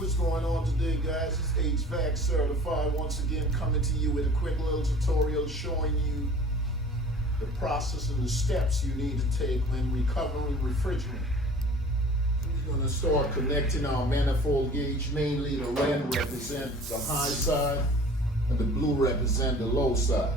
what's going on today, guys? It's HVAC Certified once again coming to you with a quick little tutorial showing you the process and the steps you need to take when recovering refrigerant. We're going to start connecting our manifold gauge. Mainly the red represents the high side and the blue represents the low side.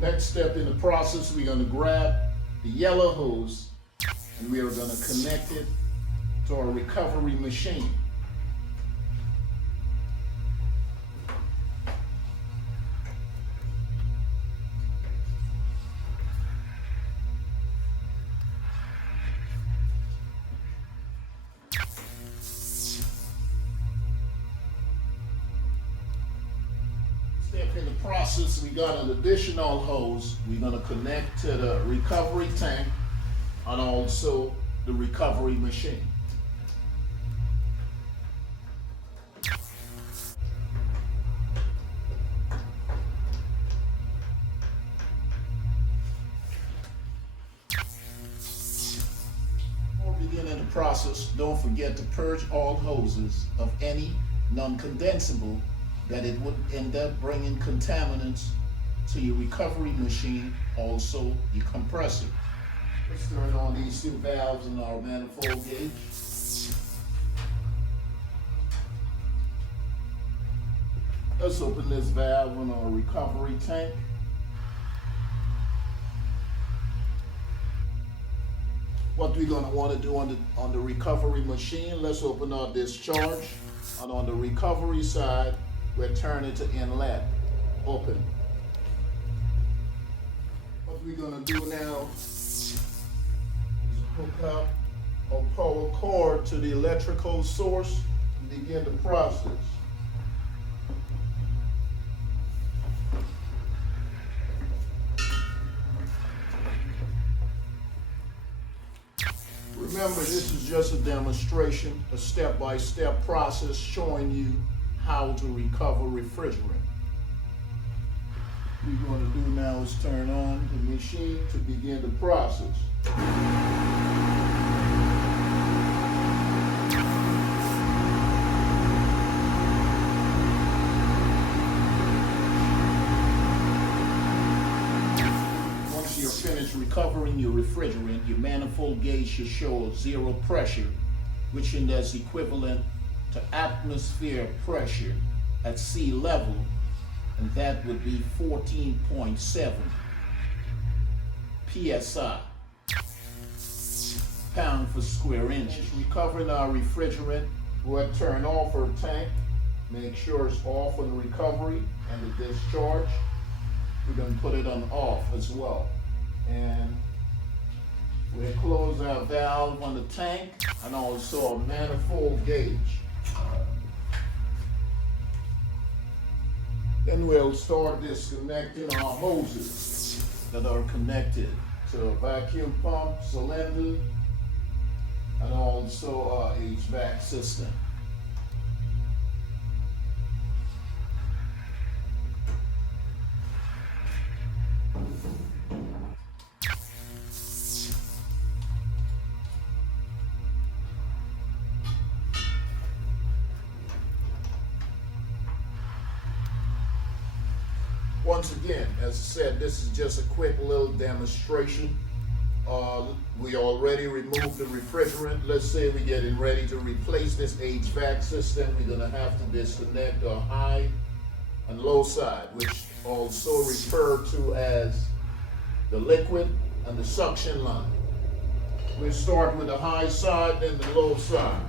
Next step in the process, we're going to grab the yellow hose and we are going to connect it to our recovery machine. Step in the process, we got an additional hose we're going to connect to the recovery tank and also the recovery machine. Before beginning the process, don't forget to purge all hoses of any non-condensable that it would end up bringing contaminants to your recovery machine, also your compressor. Let's turn on these two valves in our manifold gauge. Let's open this valve on our recovery tank. What we're going to want to do on the recovery machine, let's open our discharge, and on the recovery side, we'll turn it to inlet, open. What we're going to do now is hook up a power cord to the electrical source and begin the process. Remember, this is just a demonstration, a step-by-step process showing you how to recover refrigerant. What we're going to do now is turn on the machine to begin the process. Once you're finished recovering your refrigerant, your manifold gauge should show zero pressure, which is equivalent to atmosphere pressure at sea level, and that would be 14.7 psi, pound for square inches. Recovering our refrigerant, we'll turn off our tank, make sure it's off on the recovery and the discharge. We're going to put it on off as well. And we'll close our valve on the tank and also our manifold gauge. Then we'll start disconnecting our hoses that are connected to a vacuum pump, cylinder, and also our HVAC system. Once again, as I said, this is just a quick little demonstration. We already removed the refrigerant. Let's say we're getting ready to replace this HVAC system. We're going to have to disconnect our high and low side, which also referred to as the liquid and the suction line. We'll start with the high side, then the low side.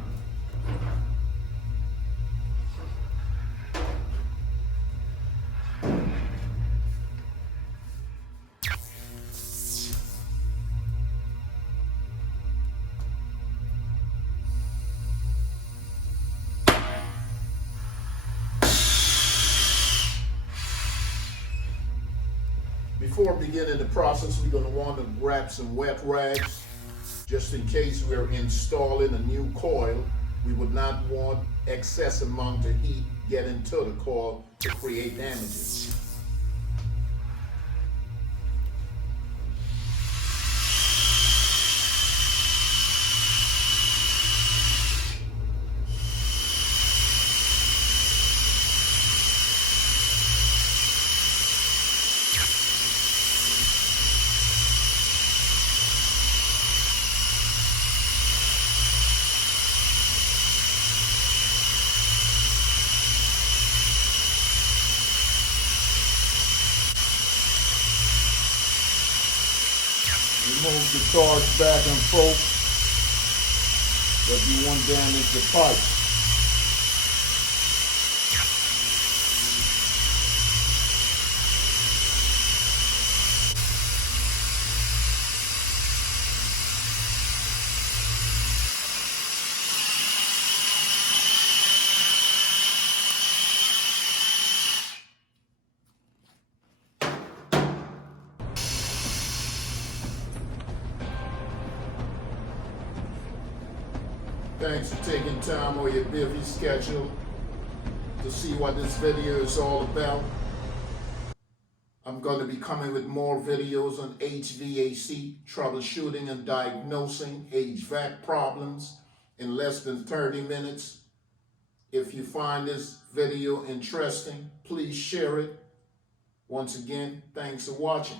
Before beginning the process, we're going to want to grab some wet rags Just in case we're installing a new coil, we would not want excess amount of heat get into the coil to create damages. Remove the torch back and forth, but you won't damage the pipe. Thanks for taking time on your busy schedule to see what this video is all about. I'm going to be coming with more videos on HVAC, troubleshooting and diagnosing HVAC problems in less than 30 minutes. If you find this video interesting, please share it. Once again, thanks for watching.